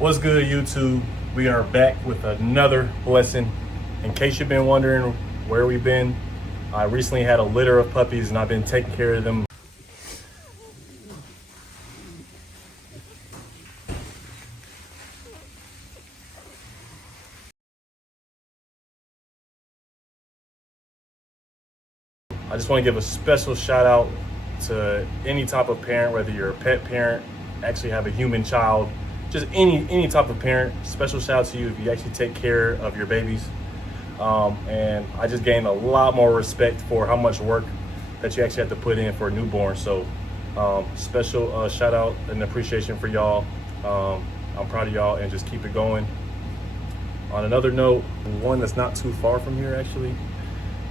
What's good, YouTube? We are back with another blessing. In case you've been wondering where we've been, I recently had a litter of puppies and I've been taking care of them. I just want to give a special shout out to any type of parent, whether you're a pet parent, actually have a human child, just any type of parent. Special shout out to you if you actually take care of your babies. And I just gained a lot more respect for how much work that you actually have to put in for a newborn. So special shout out and appreciation for y'all. I'm proud of y'all, and just keep it going. On another note, one that's not too far from here actually,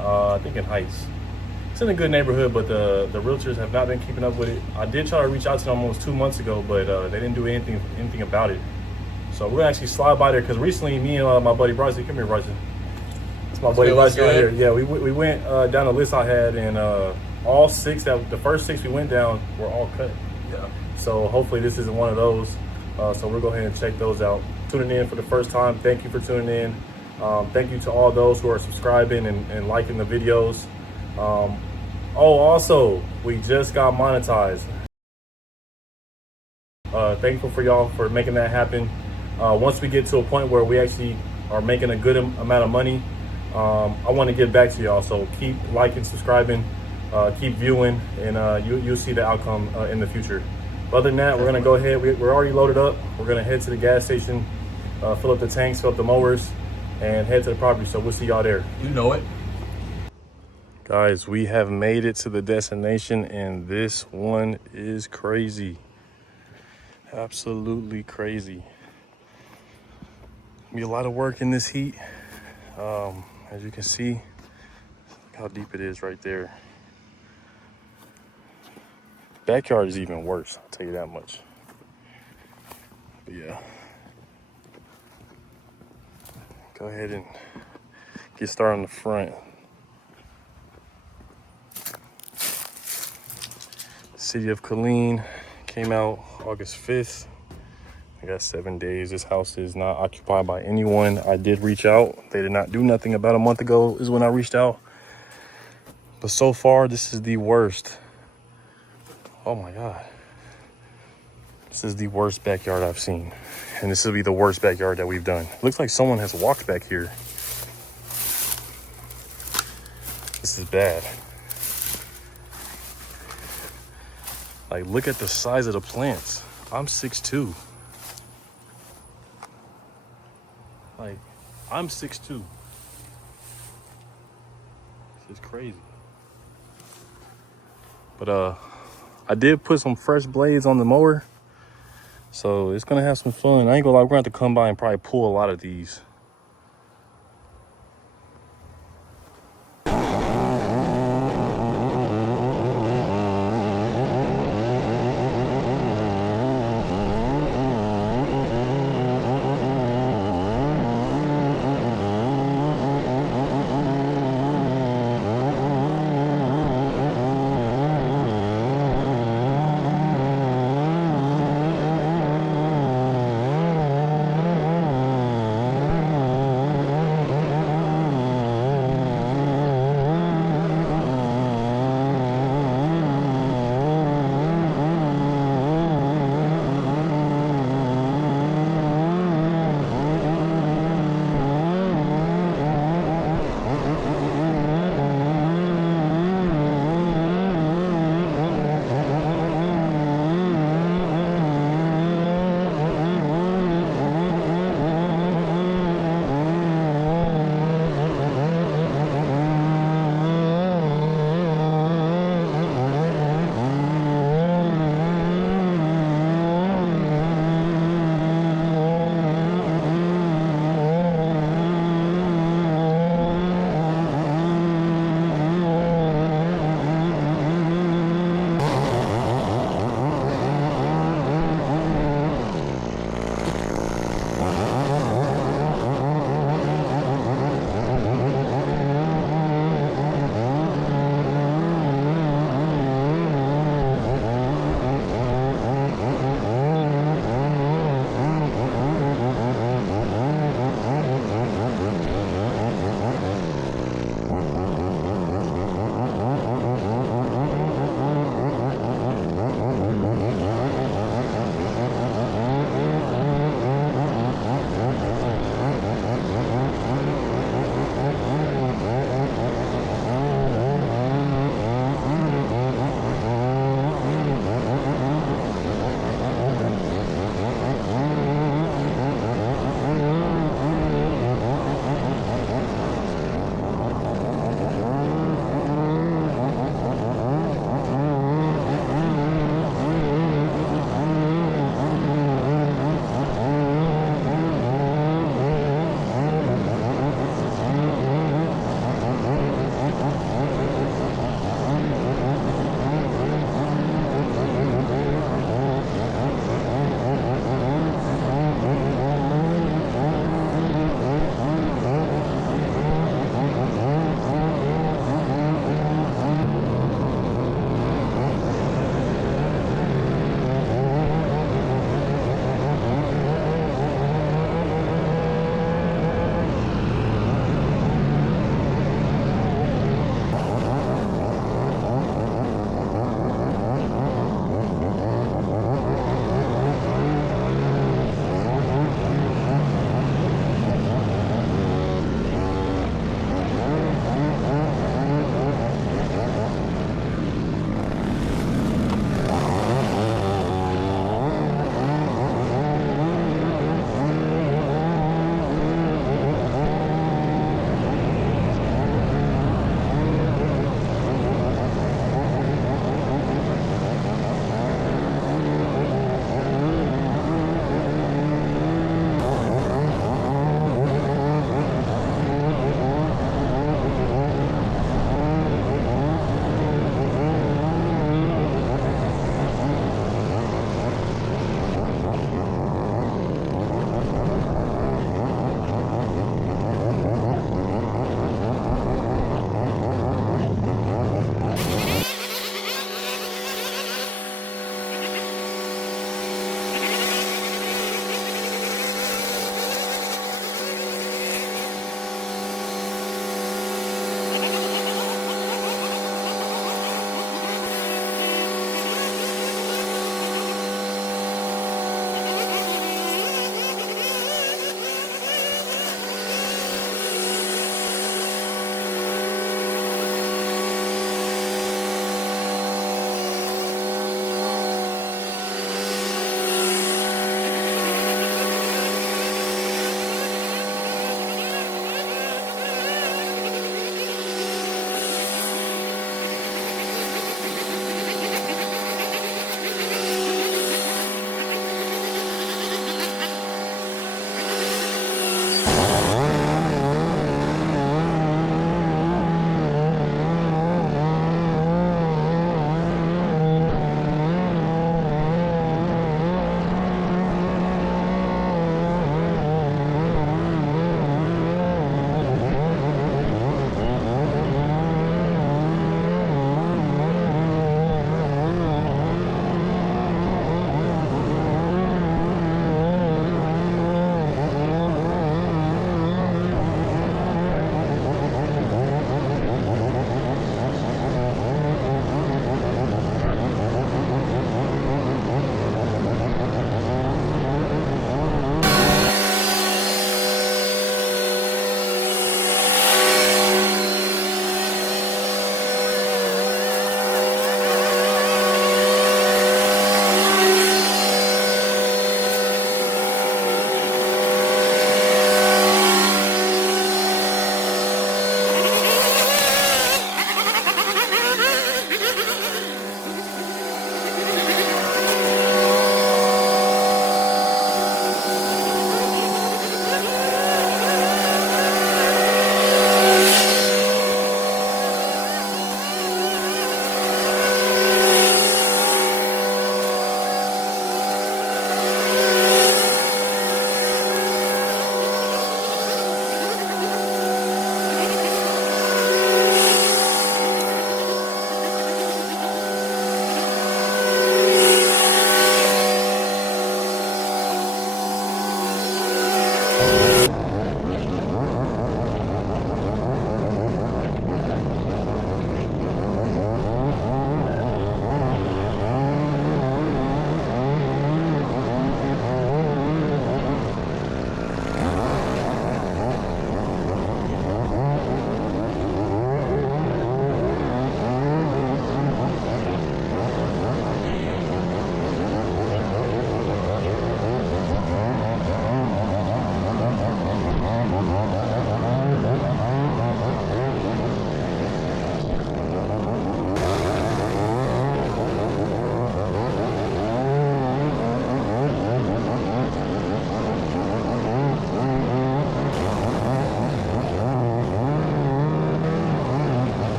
I think in Heights. It's in a good neighborhood, but the realtors have not been keeping up with it. I did try to reach out to them almost 2 months ago, but they didn't do anything about it. So we're gonna actually slide by there because recently me and my buddy Bryson, come here Bryson. It's my buddy Bryson right here. Yeah, we went down the list I had, and all six, the first six we went down were all cut. Yeah. So hopefully this isn't one of those. So we'll go ahead and check those out. Tuning in for the first time, thank you for tuning in. Thank you to all those who are subscribing and liking the videos. Also, we just got monetized. Thankful for y'all for making that happen. Once we get to a point where we actually are making a good amount of money, I want to get back to y'all. So keep liking, subscribing, keep viewing, and you'll see the outcome in the future. Other than that, we're gonna go ahead. We're already loaded up. We're gonna head to the gas station, fill up the tanks, fill up the mowers, and head to the property. So we'll see y'all there. You know it. Guys, we have made it to the destination, and this one is crazy. Absolutely crazy. Be a lot of work in this heat. As you can see, look how deep it is right there. Backyard is even worse, I'll tell you that much. But yeah. Go ahead and get started on the front. City of Killeen came out August 5th. I got 7 days. This house is not occupied by anyone. I did reach out. They did not do nothing. About a month ago is when I reached out. But so far, this is the worst. Oh my God. This is the worst backyard I've seen. And this will be the worst backyard that we've done. Looks like someone has walked back here. This is bad. Like, look at the size of the plants. I'm 6'2". Like, I'm 6'2". This is crazy. But I did put some fresh blades on the mower, so it's gonna have some fun. I ain't gonna lie, we're gonna have to come by and probably pull a lot of these.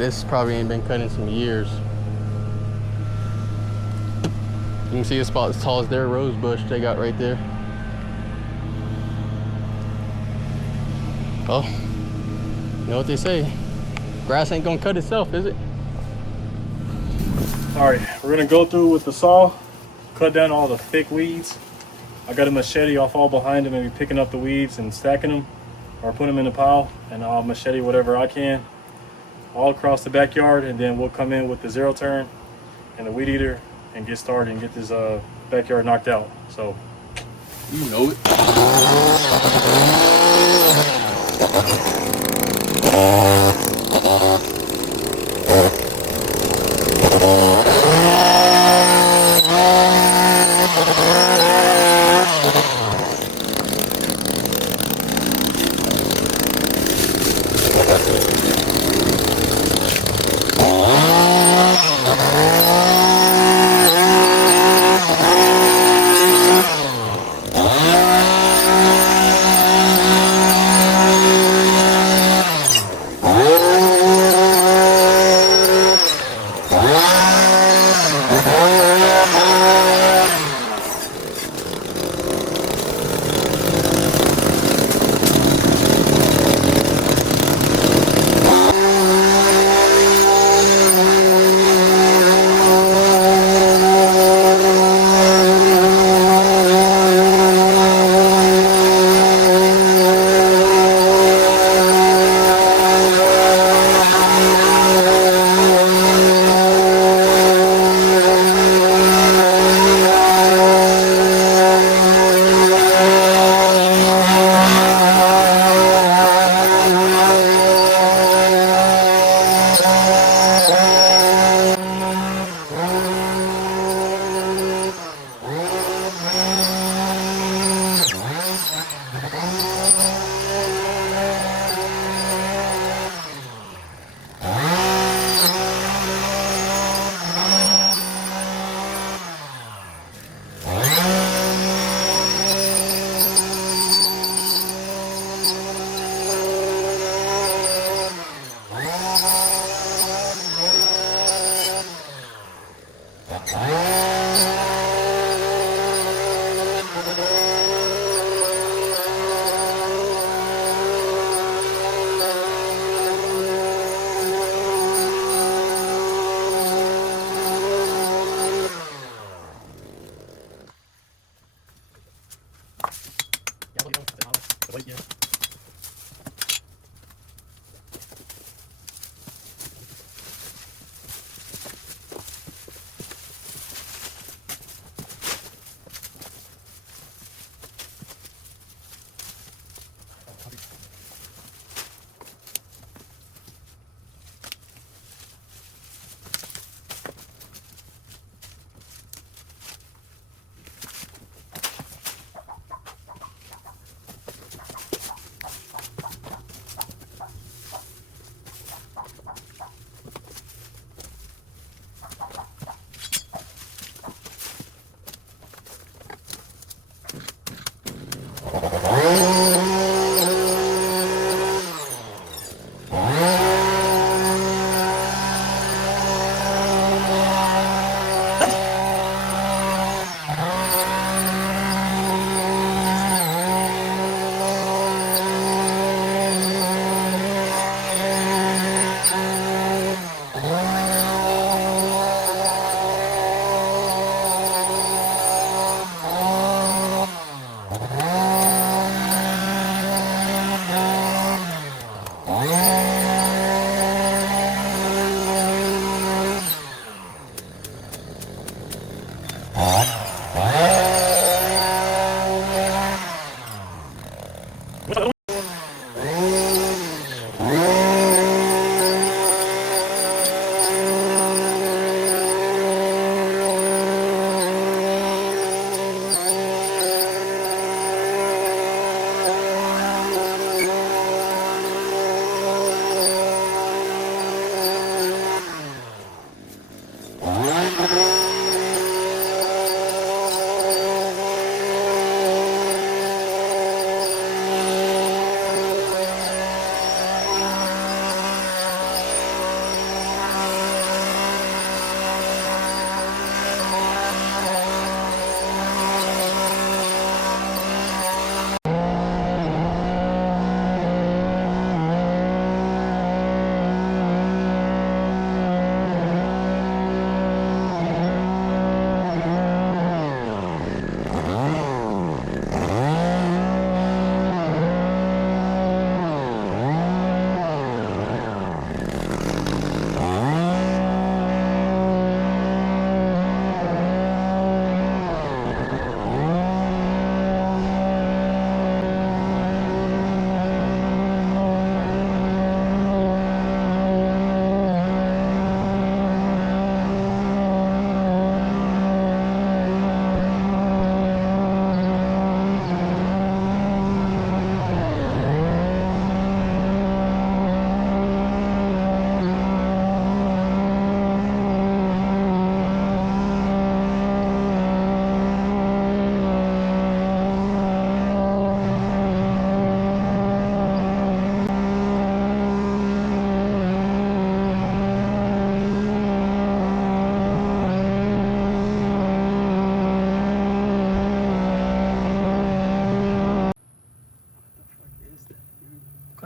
this probably ain't been cut in some years. You can see it's about as tall as their rose bush they got right there. Oh, you know what they say, grass ain't gonna cut itself, is it? All right, we're gonna go through with the saw, cut down all the thick weeds. I got a machete off all behind them and be picking up the weeds and stacking them or putting them in a pile, and I'll machete whatever I can all across the backyard, and then we'll come in with the zero turn and the weed eater and get started and get this backyard knocked out. So you know it.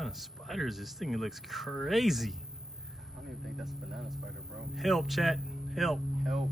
kind of spider is this thing? It looks crazy. I don't even think that's a banana spider, bro. Help, chat. Help. Help.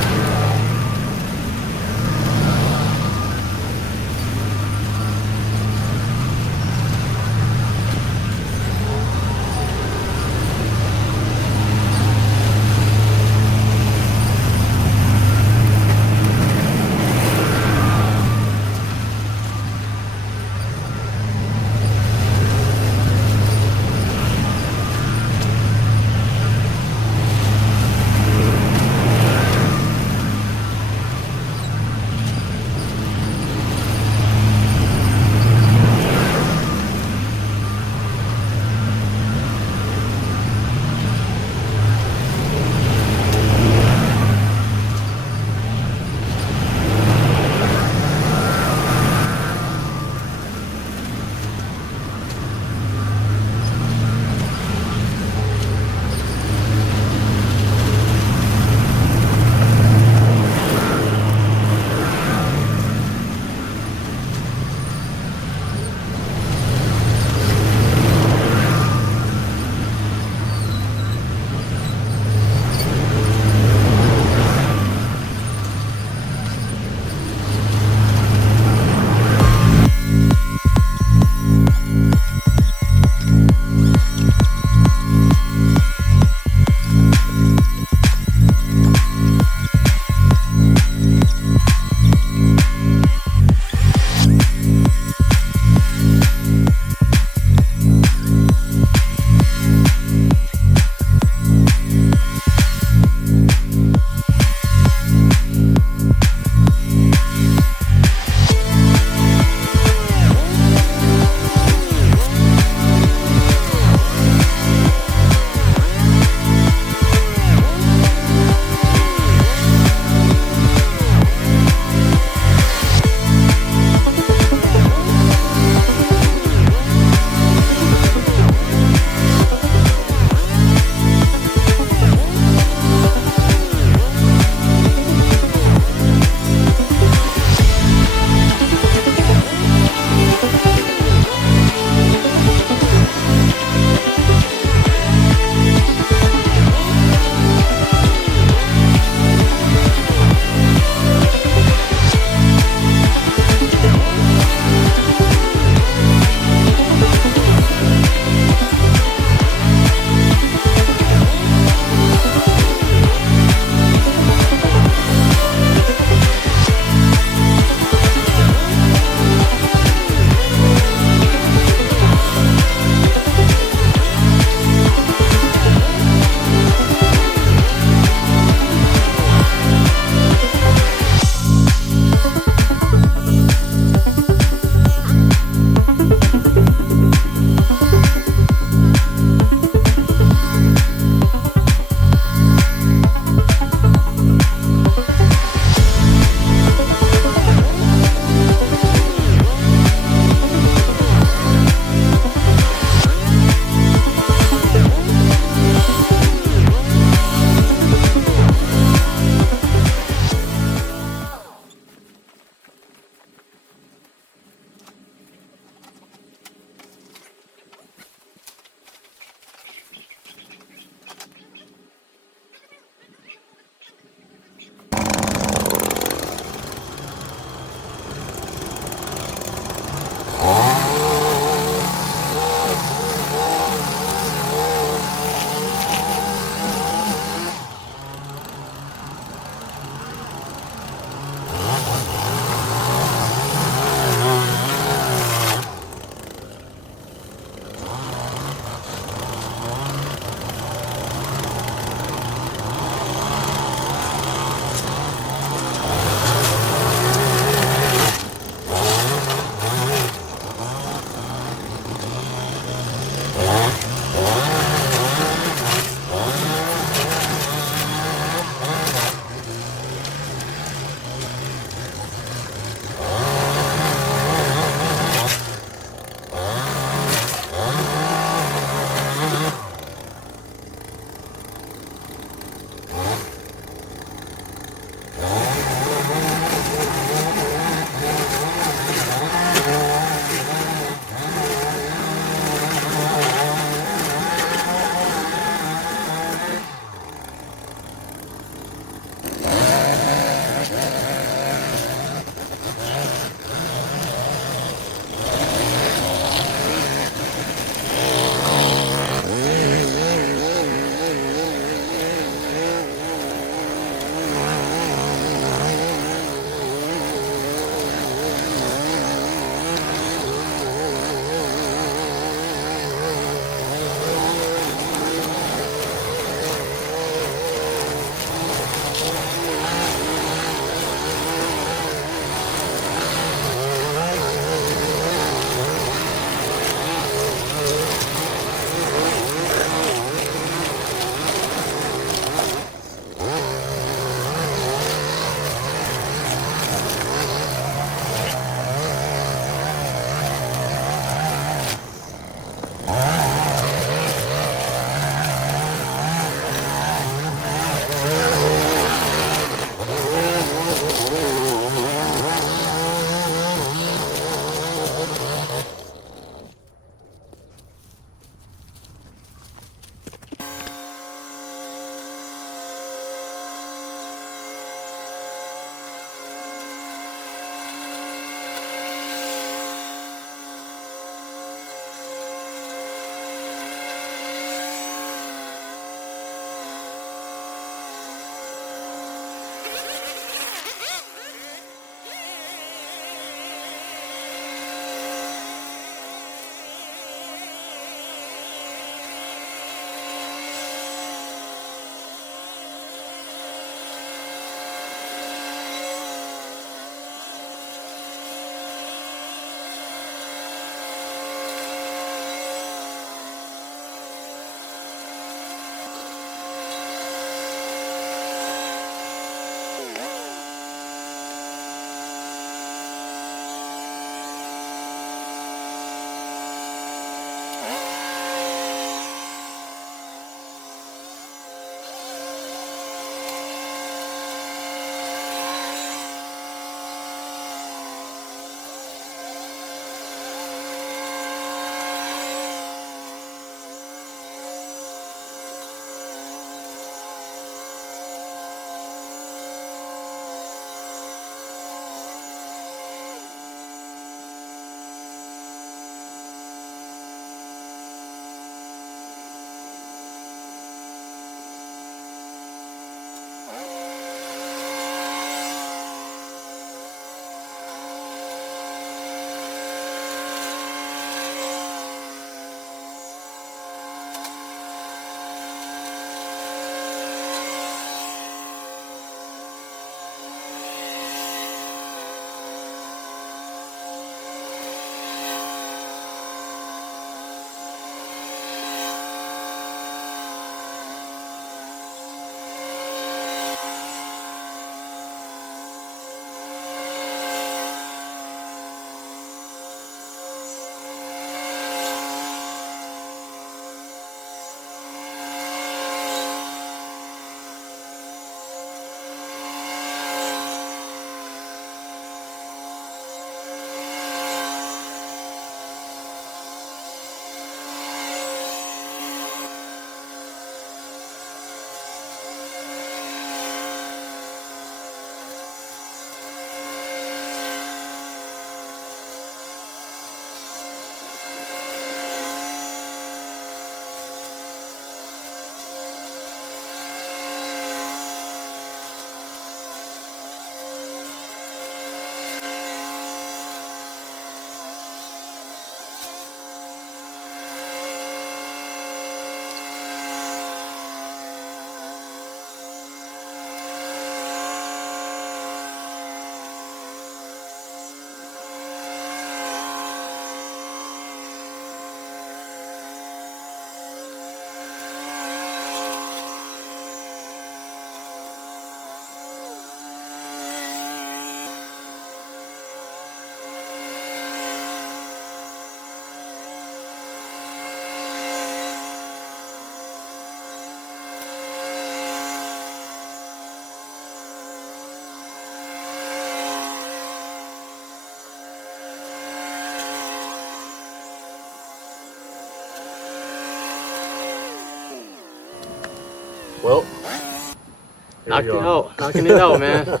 Knocking it out, man.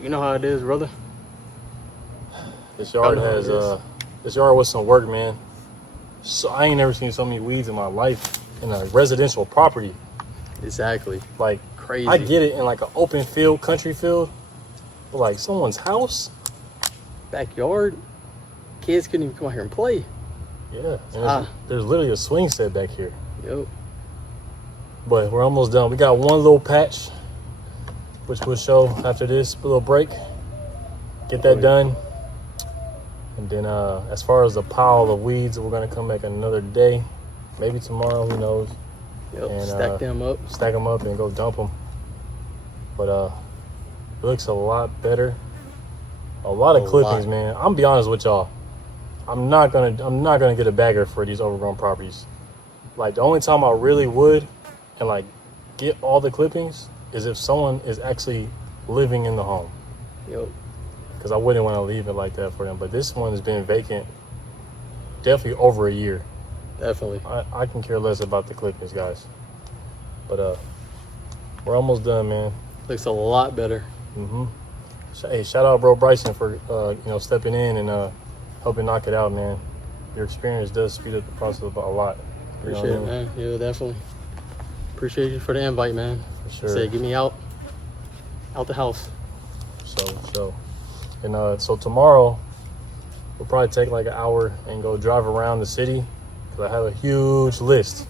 You know how it is, brother. This yard has this yard was some work, man. So I ain't never seen so many weeds in my life in a residential property. Exactly. Like Crazy. I get it in like an open field, country field, but like someone's house. Backyard. Kids couldn't even come out here and play. Yeah. And there's literally a swing set back here. Yep. But we're almost done. We got one little patch, which we'll show after this little break. Get that done. And then as far as the pile of weeds, we're going to come back another day. Maybe tomorrow, who knows. Yep, and stack them up. Stack them up and go dump them. But it looks a lot better. A lot of clippings, man. I'm be honest with y'all. I'm not gonna get a bagger for these overgrown properties. Like the only time I really would and like get all the clippings is if someone is actually living in the home. Yep. Because I wouldn't want to leave it like that for them. But this one has been vacant definitely over a year. Definitely. I can care less about the clippings, guys. But we're almost done, man. Looks a lot better. Mm-hmm. Hey, shout out bro Bryson for stepping in and helping knock it out, man. Your experience does speed up the process a lot. Appreciate it, man. Yeah, definitely. Appreciate you for the invite, man. For sure. Say, get me out the house. So. And so tomorrow, we'll probably take like an hour and go drive around the city. Because I have a huge list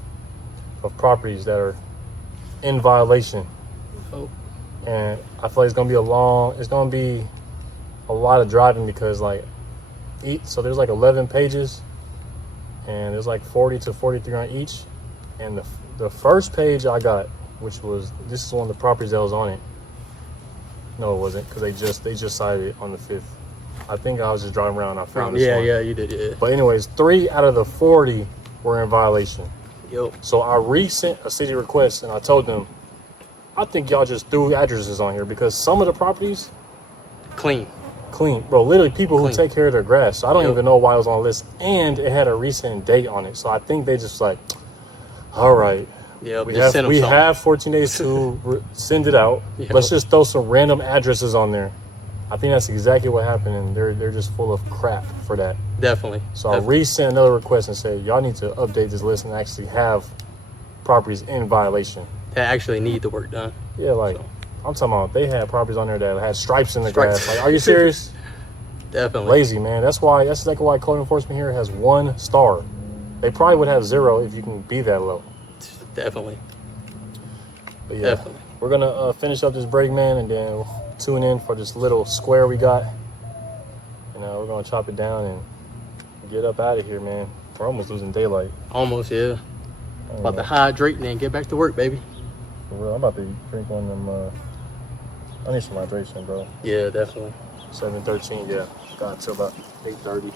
of properties that are in violation. Oh. And I feel like it's gonna be a lot of driving because so there's like 11 pages and there's like 40 to 43 on each. And the first page I got, this is one of the properties that was on it. No, it wasn't, because they just cited it on the 5th. I think I was just driving around and I found this one. Yeah, you did, yeah. But anyways, 3 out of the 40 were in violation. Yep. So I resent a city request and I told them, I think y'all just threw addresses on here because some of the properties clean, bro. Literally people who take care of their grass. So I don't even know why it was on the list, and it had a recent date on it. So I think they just like, all right. Yeah, we have 14 days to send it out. Yep. Let's just throw some random addresses on there. I think that's exactly what happened, and they're just full of crap for that. Definitely. So I resent another request and said, y'all need to update this list and actually have properties in violation. That actually need the work done. Yeah, I'm talking about they had properties on there that had stripes in the grass. Like, are you serious? Definitely. Lazy, man. That's exactly why code enforcement here has 1 star. They probably would have 0 if you can be that low. Definitely. But yeah, we're gonna finish up this break, man, and then we'll tune in for this little square we got. And we're gonna chop it down and get up out of here, man. We're almost losing daylight. Almost, yeah. About to hydrate and then get back to work, baby. For real, I'm about to drink one of them. I need some hydration, bro. Yeah, definitely. 7:13, yeah. Got until about 8:30.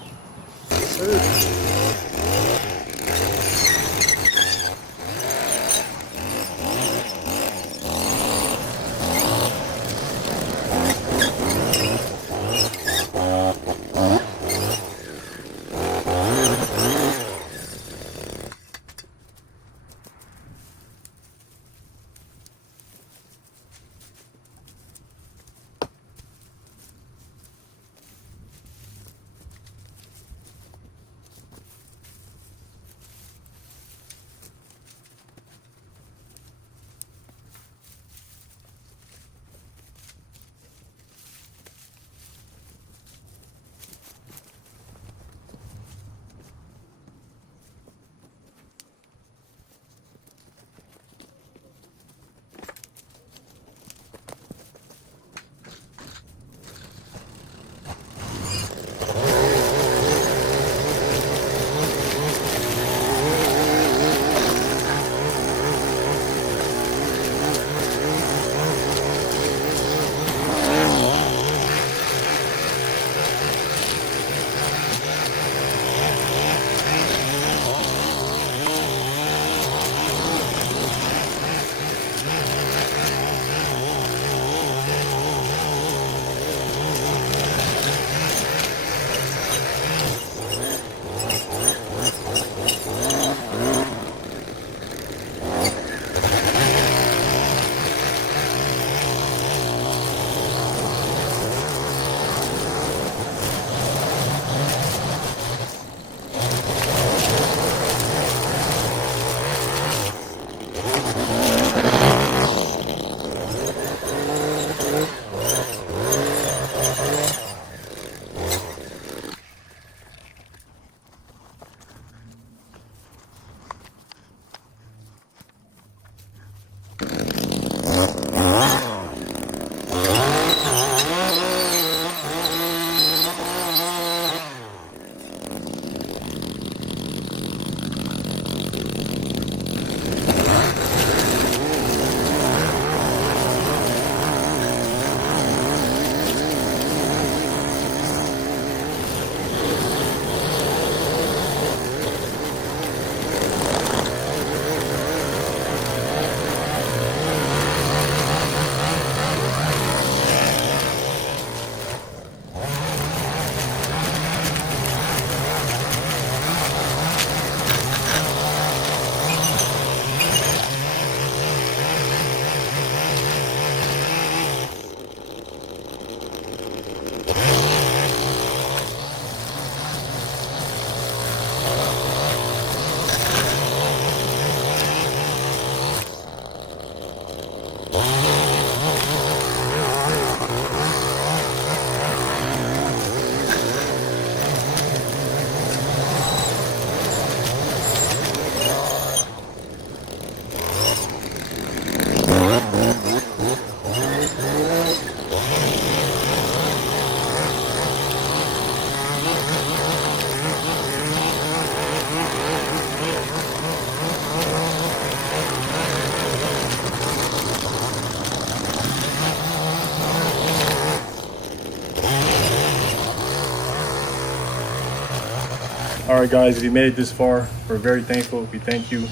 All right, guys, if you made it this far, we're very thankful. We thank you.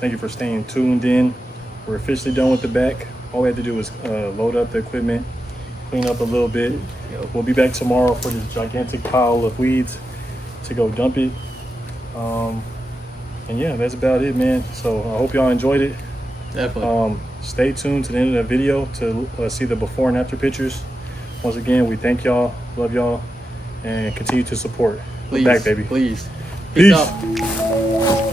Thank you for staying tuned in. We're officially done with the back. All we had to do was load up the equipment, clean up a little bit. We'll be back tomorrow for this gigantic pile of weeds to go dump it. And yeah, that's about it, man. So I hope y'all enjoyed it. Definitely. Stay tuned to the end of the video to see the before and after pictures. Once again, we thank y'all, love y'all, and continue to support. Please, We're back, baby. Please. Peace. Peace out.